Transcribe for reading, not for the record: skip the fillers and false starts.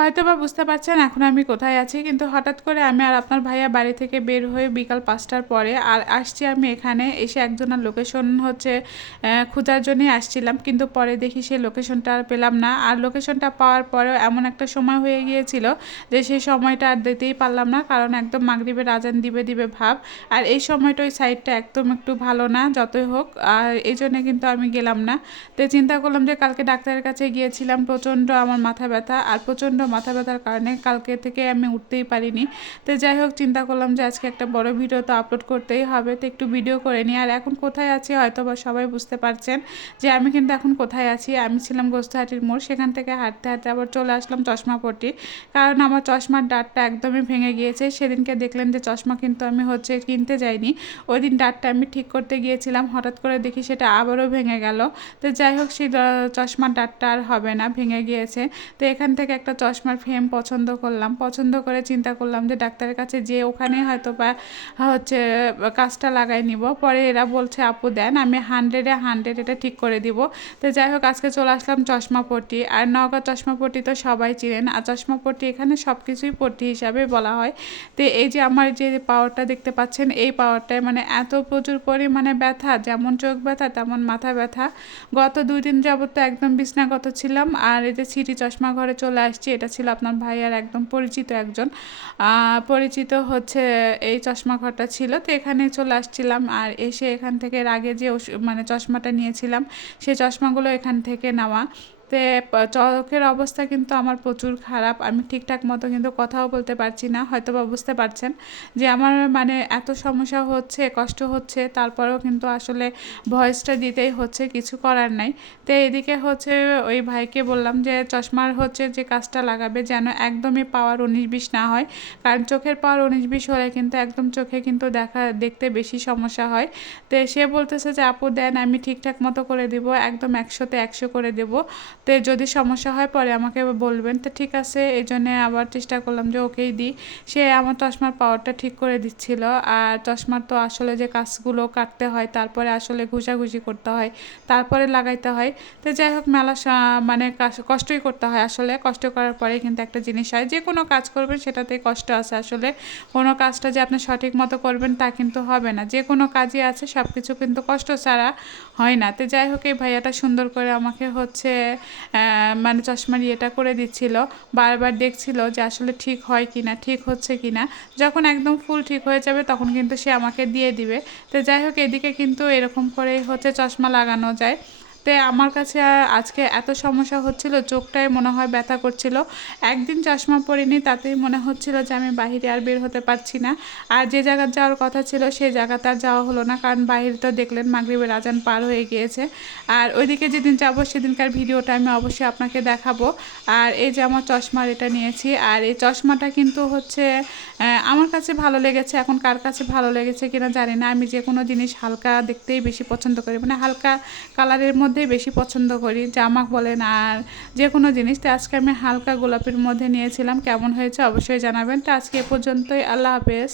হয়তোবা বুঝতে পারছেন এখন আমি কোথায় আছি, কিন্তু হঠাৎ করে আমি আর আপনার ভাইয়া বাড়ি থেকে বের হয়ে বিকাল ৫টার পরে আর আসছি আমি এখানে এসে একজনের লোকেশন হচ্ছে খোঁজার জন্যই আসছিলাম, কিন্তু পরে দেখি সেই লোকেশনটা আর পেলাম না। আর লোকেশনটা পাওয়ার পরেও এমন একটা সময় হয়ে গিয়েছিল যে সেই সময়টা আর দিতেই পারলাম না, কারণ একদম মাগরিবের আজান দিবে দিবে ভাব। আর এই সময়টা ওই সাইডটা একদম একটু ভালো না যতই হোক, আর এই জন্যে কিন্তু আমি গেলাম না। তো চিন্তা করলাম যে কালকে ডাক্তারের কাছে গিয়েছিলাম, প্রচণ্ড আমার মাথা ব্যথা, আর প্রচণ্ড মাথা ব্যথার কারণে কালকে থেকে আমি উঠতেই পারিনি। তো যাই হোক চিন্তা করলাম যে আজকে একটা বড় ভিডিও তো আপলোড করতেই হবে, তো একটু ভিডিও করে নিই। আর এখন কোথায় আছি হয়তো বা সবাই বুঝতে পারছেন যে আমি কিন্তু এখন কোথায় আছি। আমি ছিলাম গোস্তাহাটির মোড়, সেখান থেকে হাঁটতে হাঁটতে আবার চলে আসলাম চশমাপট্টি, কারণ আমার চশমার ডাঁটটা একদমই ভেঙে গিয়েছে। সেদিনকে দেখলেন যে চশমা কিন্তু আমি হচ্ছে কিনতে যাইনি, ওই দিন ডাঁটটা আমি ঠিক করতে গিয়েছিলাম, হঠাৎ করে দেখি সেটা আবারও ভেঙে গেল। তো যাই হোক সেই চশমার ডাঁটটা আর হবে না, ভেঙে গিয়েছে। তো এখান থেকে একটা চশমার ফ্রেম পছন্দ করলাম, পছন্দ করে চিন্তা করলাম যে ডাক্তারের কাছে যেয়ে ওখানে হয়তো বা হচ্ছে কাজটা লাগাই নিব। পরে এরা বলছে আপু দেন, আমি 100-এ 100 এটা ঠিক করে দিব। তো যাই হোক আজকে চলে আসলাম চশমাপট্টি। আর নওগাঁ চশমাপট্টি তো সবাই চিনেন, আর চশমাপট্টি এখানে সব কিছুই পট্টি হিসাবে বলা হয়। তো এই যে আমার যে পাওয়ারটা দেখতে পাচ্ছেন, এই পাওয়ারটায় মানে এত প্রচুর পরিমাণে ব্যথা, যেমন চোখ ব্যথা তেমন মাথা ব্যথা। গত 2 দিন যাবত তো একদম বিছনাগত ছিলাম। আর এই যে সিটি চশমা ঘরে চলে আসছি, এটা ছিল আপনার ভাইয়ার একদম পরিচিত একজন পরিচিত হচ্ছে এই চশমা ঘরটা ছিল, তো এখানে চলে আসছিলাম। আর এসে এখান থেকে এর আগে যে মানে চশমাটা নিয়েছিলাম সেই চশমাগুলো এখান থেকে নেওয়া। তে চোখের অবস্থা কিন্তু আমার প্রচুর খারাপ, আমি ঠিকঠাক মতো কিন্তু কথাও বলতে পারছি না, হয়তো বা বুঝতে পারছেন যে আমার মানে এত সমস্যা হচ্ছে, কষ্ট হচ্ছে, তারপরেও কিন্তু আসলে ভয়েসটা দিতেই হচ্ছে, কিছু করার নাই। তো এদিকে হচ্ছে ওই ভাইকে বললাম যে চশমার হচ্ছে যে কাজটা লাগাবে যেন একদমই পাওয়ার 19-20 না হয়, কারণ চোখের পাওয়ার 19-20 হলে কিন্তু একদম চোখে কিন্তু দেখতে বেশি সমস্যা হয়। তো সে বলতেছে যে আপু দেন, আমি ঠিকঠাক মতো করে দিব, একদম 100-তে 100 করে দেব। তো যদি সমস্যা হয় পরে আমাকে বলবেন। তো ঠিক আছে, এই জন্যে আবার চেষ্টা করলাম যে ওকেই দিই। সে আমার চশমার পাওয়ারটা ঠিক করে দিচ্ছিল। আর চশমার তো আসলে যে কাজগুলো কাটতে হয়, তারপরে আসলে ঘষাঘষি করতে হয়, তারপরে লাগাইতে হয়। তো যাই হোক মেলা মানে কষ্টই করতে হয়, আসলে কষ্ট করার পরে কিন্তু একটা জিনিস হয়, যে কোনো কাজ করবেন সেটাতে কষ্ট আছে। আসলে কোনো কাজটা যে আপনি সঠিক মতো করবেন তা কিন্তু হবে না, যে কোনো কাজই আছে সব কিছু কিন্তু কষ্ট ছাড়া হয় না। তো যাই হোক এই ভাইয়াটা সুন্দর করে আমাকে হচ্ছে মানে চশমার ইয়েটা করে দিচ্ছিল, বারবার দেখছিল যে আসলে ঠিক হয় কি না, ঠিক হচ্ছে কি না। যখন একদম ফুল ঠিক হয়ে যাবে তখন কিন্তু সে আমাকে দিয়ে দিবে। তো যাই হোক এদিকে কিন্তু এরকম করে হচ্ছে চশমা লাগানো যায়। তো আমার কাছে আজকে এত সমস্যা হচ্ছিল, চোখটাই মনে হয় ব্যথা করছিল। একদিন চশমা পরিনি তাতেই মনে হচ্ছিল যে আমি বাহিরে আর বের হতে পারছি না। আর যে জায়গায় যাওয়ার কথা ছিল সেই জায়গাতে আর যাওয়া হলো না, কারণ বাহিরে তো দেখলেন মাগরিবের আজান পার হয়ে গিয়েছে। আর ওইদিকে যেদিন যাবো সেদিনকার ভিডিওটা আমি অবশ্যই আপনাকে দেখাবো। আর এই যে আমার চশমার এটা নিয়েছি, আর এই চশমাটা কিন্তু হচ্ছে আমার কাছে ভালো লেগেছে। এখন কার কাছে ভালো লেগেছে কিনা জানি না, আমি যে কোনো জিনিস হালকা দেখতেই বেশি পছন্দ করি, মানে হালকা কালারের মধ্যেই বেশি পছন্দ করি, জামা বলেন আর যে কোনো জিনিস। তো আজকে আমি হালকা গোলাপের মধ্যে নিয়েছিলাম, কেমন হয়েছে অবশ্যই জানাবেন। তো আজকে এ পর্যন্তই, আল্লাহ হাফেজ।